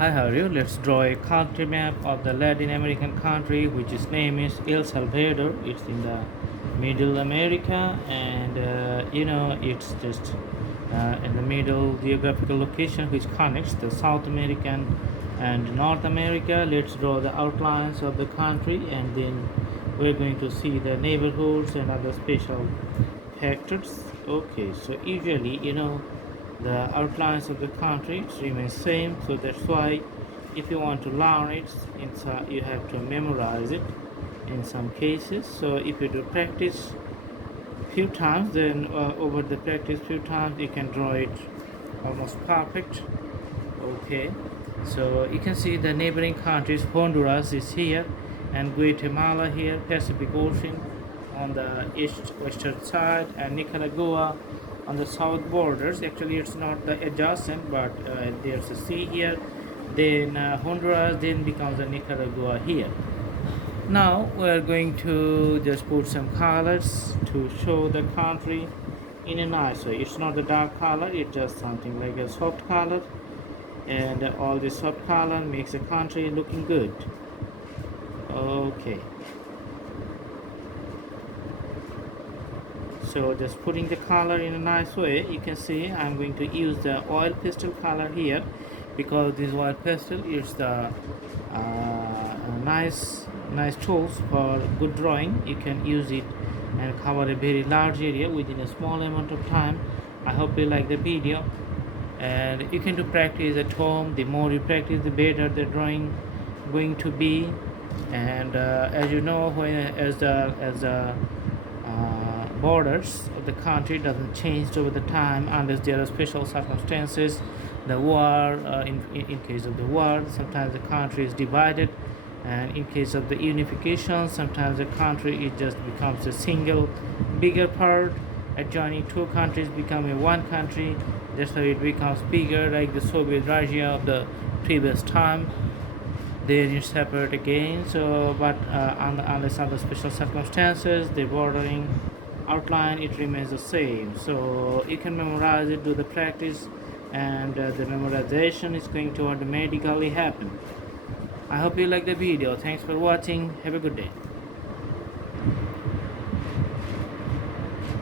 Hi, how are you? Let's draw a country map of the Latin American country, which its name is El Salvador. It's in the Middle America, and it's just in the middle geographical location which connects the South American and North America. Let's draw the outlines of the country, and then we're going to see the neighborhoods and other special factors. Okay, so usually the outlines of the country remain same, so that's why if you want to learn it you have to memorize it in some cases. So if you do practice few times, then over the practice few times you can draw it almost perfect. Okay, so you can see the neighboring countries. Honduras is here and Guatemala here, Pacific Ocean on the east western side, and Nicaragua on the south borders. Actually it's not the adjacent, but there's a sea here, then Honduras then becomes a Nicaragua here. Now we're going to just put some colors to show the country in a nice way. It's not a dark color, it's just something like a soft color, and all this soft color makes the country looking good. Okay, so just putting the color in a nice way. You can see I'm going to use the oil pastel color here because this oil pastel is the nice tools for good drawing. You can use it and cover a very large area within a small amount of time. I hope you like the video, and you can do practice at home. The more you practice, the better the drawing going to be. And as you know, when as the borders of the country doesn't change over the time unless there are special circumstances, the war, in case of the war, sometimes the country is divided, and in case of the unification, sometimes the country it just becomes a single bigger part. Adjoining two countries become a one country. That's how it becomes bigger, like the Soviet Russia of the previous time. Then it's separate again. So but unless under special circumstances, the bordering outline it remains the same. So you can memorize it, do the practice, and the memorization is going to automatically happen. I hope you like the video. Thanks for watching. Have a good day.